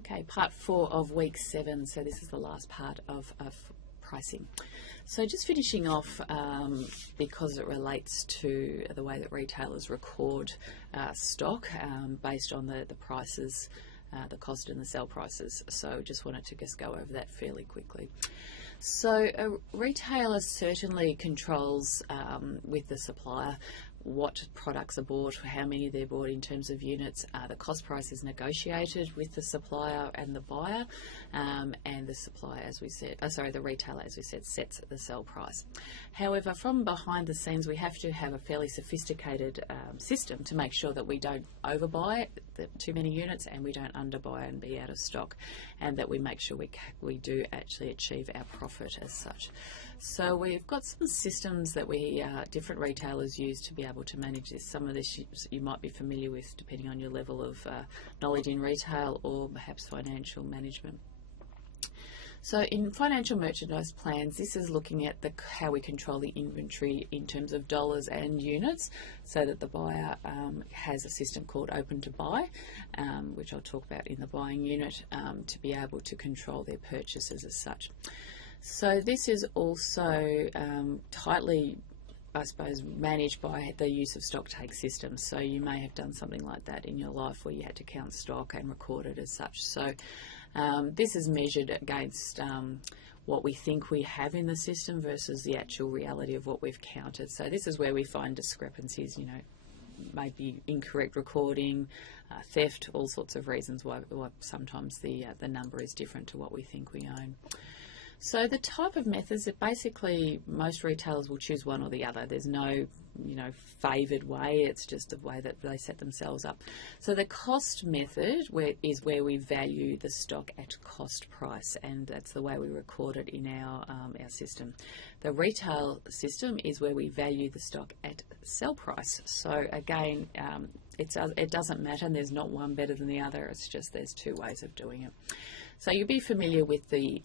Okay, part 4 of week 7. So this is the last part of pricing. So just finishing off, because it relates to the way that retailers record stock based on the prices, the cost and the sell prices. So just wanted to go over that fairly quickly. So a retailer certainly controls with the supplier what products are bought, how many they're bought in terms of units. The cost price is negotiated with the supplier and the buyer, and the supplier, as we said, the retailer, as we said, sets the sell price. However, from behind the scenes, we have to have a fairly sophisticated system to make sure that we don't overbuy too many units and we don't underbuy and be out of stock, and that we make sure we do actually achieve our profit as such. So we've got some systems that different retailers use to be able to manage this. Some of this you might be familiar with depending on your level of knowledge in retail or perhaps financial management. So in financial merchandise plans, this is looking at how we control the inventory in terms of dollars and units, so that the buyer has a system called Open to Buy, which I'll talk about in the buying unit, to be able to control their purchases as such. So this is also tightly, I suppose, managed by the use of stock take systems. So you may have done something like that in your life where you had to count stock and record it as such. So this is measured against what we think we have in the system versus the actual reality of what we've counted. So this is where we find discrepancies, maybe incorrect recording, theft, all sorts of reasons why sometimes the number is different to what we think we own. So the type of methods that basically most retailers will choose one or the other. There's no, favoured way. It's just the way that they set themselves up. So the cost method is where we value the stock at cost price, and that's the way we record it in our system. The retail system is where we value the stock at sell price. So again, it doesn't matter, and there's not one better than the other. It's just there's two ways of doing it. So you'll be familiar with the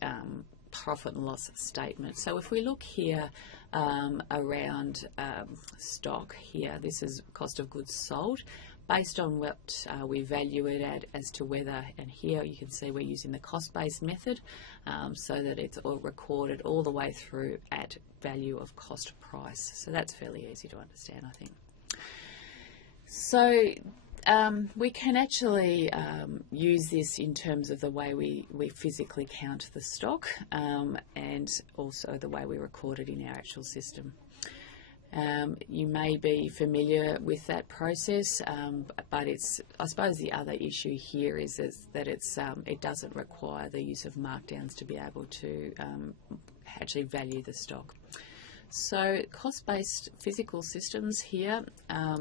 profit and loss statement. So if we look here around stock here, this is cost of goods sold based on what we value it at as to whether, and here you can see we're using the cost-based method, so that it's all recorded all the way through at value of cost price. So that's fairly easy to understand, I think. So we can actually use this in terms of the way we physically count the stock, and also the way we record it in our actual system. You may be familiar with that process, but I suppose the other issue here is that it doesn't require the use of markdowns to be able to actually value the stock. So cost-based physical systems here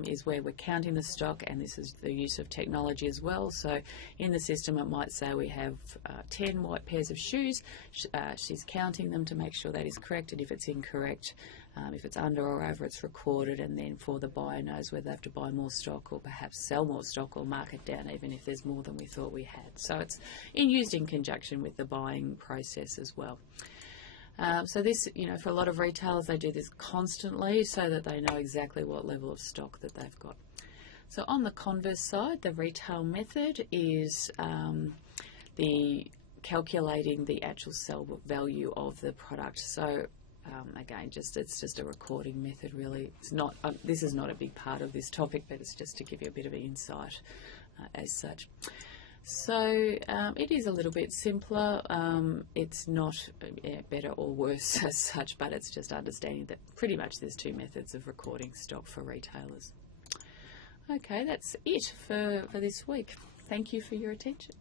is where we're counting the stock, and this is the use of technology as well. So in the system it might say we have 10 white pairs of shoes. She's counting them to make sure that is correct, and if it's incorrect, if it's under or over, it's recorded, and then for the buyer knows whether they have to buy more stock or perhaps sell more stock or mark it down even if there's more than we thought we had. So it's used in conjunction with the buying process as well. So this, for a lot of retailers, they do this constantly so that they know exactly what level of stock that they've got. So on the converse side, the retail method is the calculating the actual sell value of the product. So again, it's just a recording method, really. It's not. This is not a big part of this topic, but it's just to give you a bit of an insight as such. So it is a little bit simpler. It's not better or worse as such, but it's just understanding that pretty much there's two methods of recording stock for retailers. Okay, that's it for this week. Thank you for your attention.